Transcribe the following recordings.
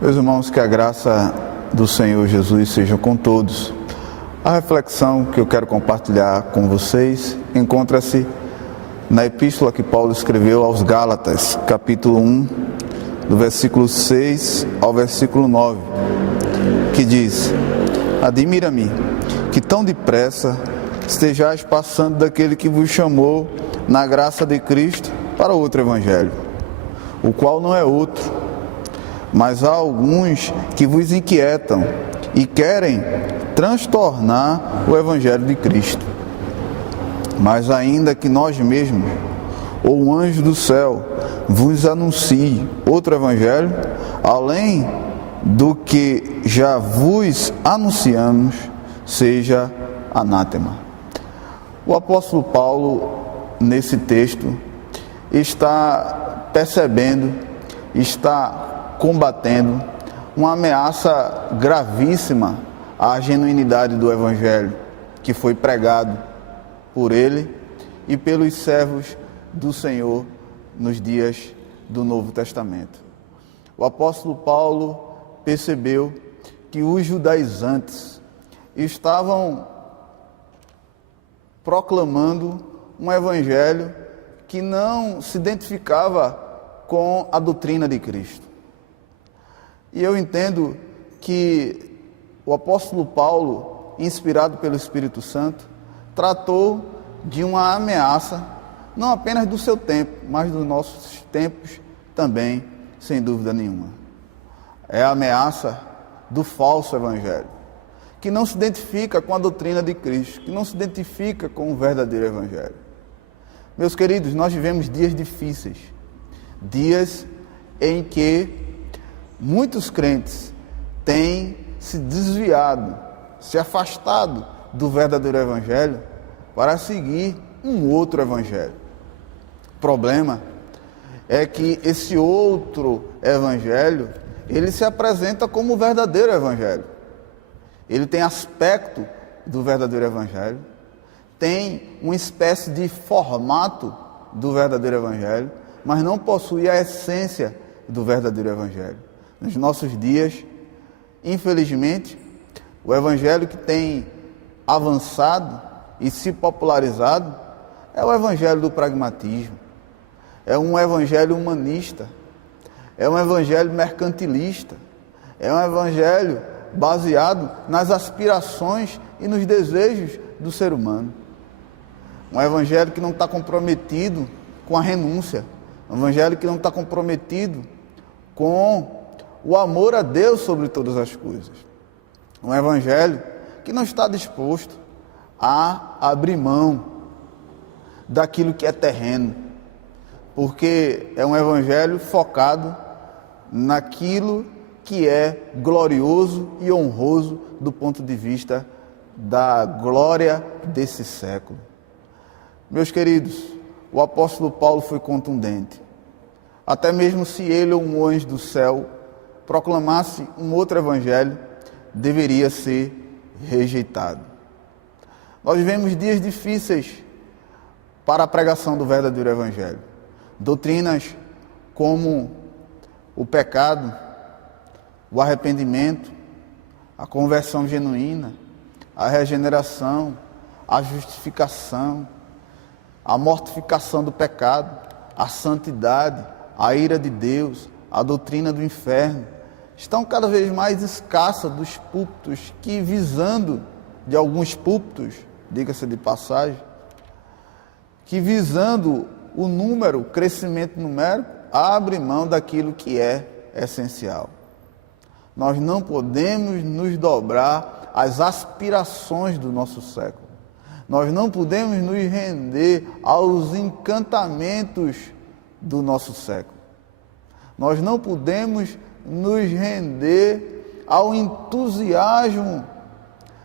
Meus irmãos, que a graça do Senhor Jesus seja com todos. A reflexão que eu quero compartilhar com vocês encontra-se na epístola que Paulo escreveu aos Gálatas, capítulo 1, do versículo 6 ao versículo 9, que diz: Admira-me que tão depressa estejais passando daquele que vos chamou na graça de Cristo para outro evangelho, o qual não é outro, mas há alguns que vos inquietam e querem transtornar o evangelho de Cristo. Mas ainda que nós mesmos, ou um anjo do céu, vos anuncie outro evangelho, além do que já vos anunciamos, seja anátema. O apóstolo Paulo, nesse texto, está percebendo, está combatendo uma ameaça gravíssima à genuinidade do evangelho que foi pregado por ele e pelos servos do Senhor nos dias do Novo Testamento. O apóstolo Paulo percebeu que os judaizantes estavam proclamando um evangelho que não se identificava com a doutrina de Cristo. E eu entendo que o apóstolo Paulo, inspirado pelo Espírito Santo, tratou de uma ameaça, não apenas do seu tempo, mas dos nossos tempos também, sem dúvida nenhuma. É a ameaça do falso evangelho, que não se identifica com a doutrina de Cristo, que não se identifica com o verdadeiro evangelho. Meus queridos, nós vivemos dias difíceis, dias em que muitos crentes têm se desviado, se afastado do verdadeiro evangelho para seguir um outro evangelho. O problema é que esse outro evangelho, ele se apresenta como o verdadeiro evangelho. Ele tem aspecto do verdadeiro evangelho, tem uma espécie de formato do verdadeiro evangelho, mas não possui a essência do verdadeiro evangelho. Nos nossos dias, infelizmente, o evangelho que tem avançado e se popularizado é o evangelho do pragmatismo, é um evangelho humanista, é um evangelho mercantilista, é um evangelho baseado nas aspirações e nos desejos do ser humano. Um evangelho que não está comprometido com a renúncia, um evangelho que não está comprometido com o amor a Deus sobre todas as coisas. Um evangelho que não está disposto a abrir mão daquilo que é terreno, porque é um evangelho focado naquilo que é glorioso e honroso do ponto de vista da glória desse século. Meus queridos, o apóstolo Paulo foi contundente. Até mesmo se ele ou um anjo do céu proclamasse um outro evangelho, deveria ser rejeitado. Nós vivemos dias difíceis para a pregação do verdadeiro evangelho. Doutrinas como o pecado, o arrependimento, a conversão genuína, a regeneração, a justificação, a mortificação do pecado, a santidade, a ira de Deus, a doutrina do inferno, estão cada vez mais escassas dos púlpitos que, visando de alguns púlpitos, diga-se de passagem, que visando o número, o crescimento numérico, abre mão daquilo que é essencial. Nós não podemos nos dobrar às aspirações do nosso século. Nós não podemos nos render aos encantamentos do nosso século. Nós não podemos nos render ao entusiasmo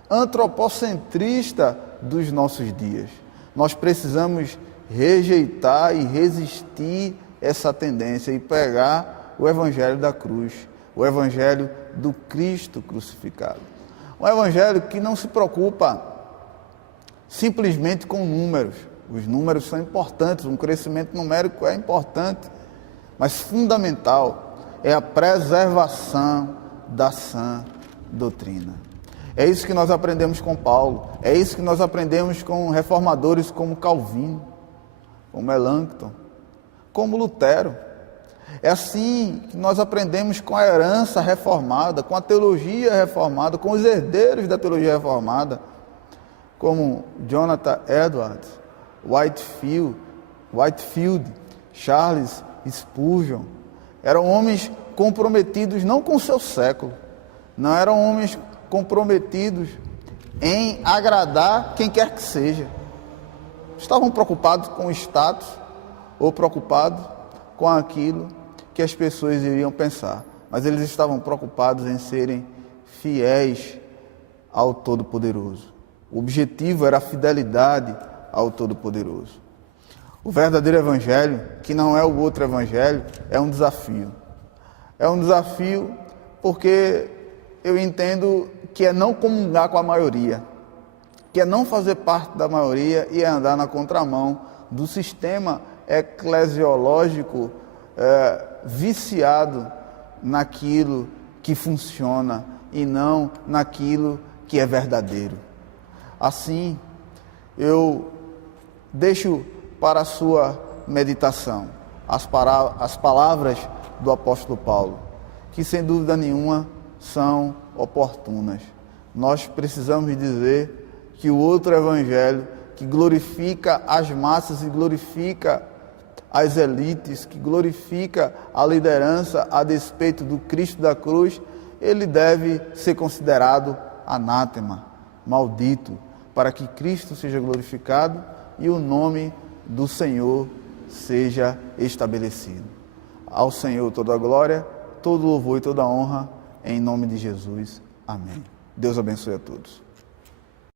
antropocentrista dos nossos dias. Nós precisamos rejeitar e resistir essa tendência e pregar o evangelho da cruz, o evangelho do Cristo crucificado. Um evangelho que não se preocupa simplesmente com números. Os números são importantes, um crescimento numérico é importante, mas fundamental é a preservação da sã doutrina. É isso que nós aprendemos com Paulo, é isso que nós aprendemos com reformadores como Calvino, como Melanchthon, como Lutero. É assim que nós aprendemos com a herança reformada, com a teologia reformada, com os herdeiros da teologia reformada, como Jonathan Edwards, Whitefield, Charles Spurgeon. Eram homens comprometidos não com o seu século, não eram homens comprometidos em agradar quem quer que seja. Estavam preocupados com o status ou preocupados com aquilo que as pessoas iriam pensar, mas eles estavam preocupados em serem fiéis ao Todo-Poderoso. O objetivo era a fidelidade ao Todo-Poderoso. O verdadeiro evangelho, que não é o outro evangelho, é um desafio. É um desafio porque eu entendo que é não comungar com a maioria, que é não fazer parte da maioria e andar na contramão do sistema eclesiológico viciado naquilo que funciona e não naquilo que é verdadeiro. Assim, eu deixo para a sua meditação as palavras do apóstolo Paulo, que sem dúvida nenhuma são oportunas. Nós precisamos dizer que o outro evangelho, que glorifica as massas e glorifica as elites, que glorifica a liderança a despeito do Cristo da cruz, ele deve ser considerado anátema, maldito, para que Cristo seja glorificado e o nome do Senhor seja estabelecido. Ao Senhor toda a glória, todo louvor e toda a honra, em nome de Jesus. Amém. Deus abençoe a todos.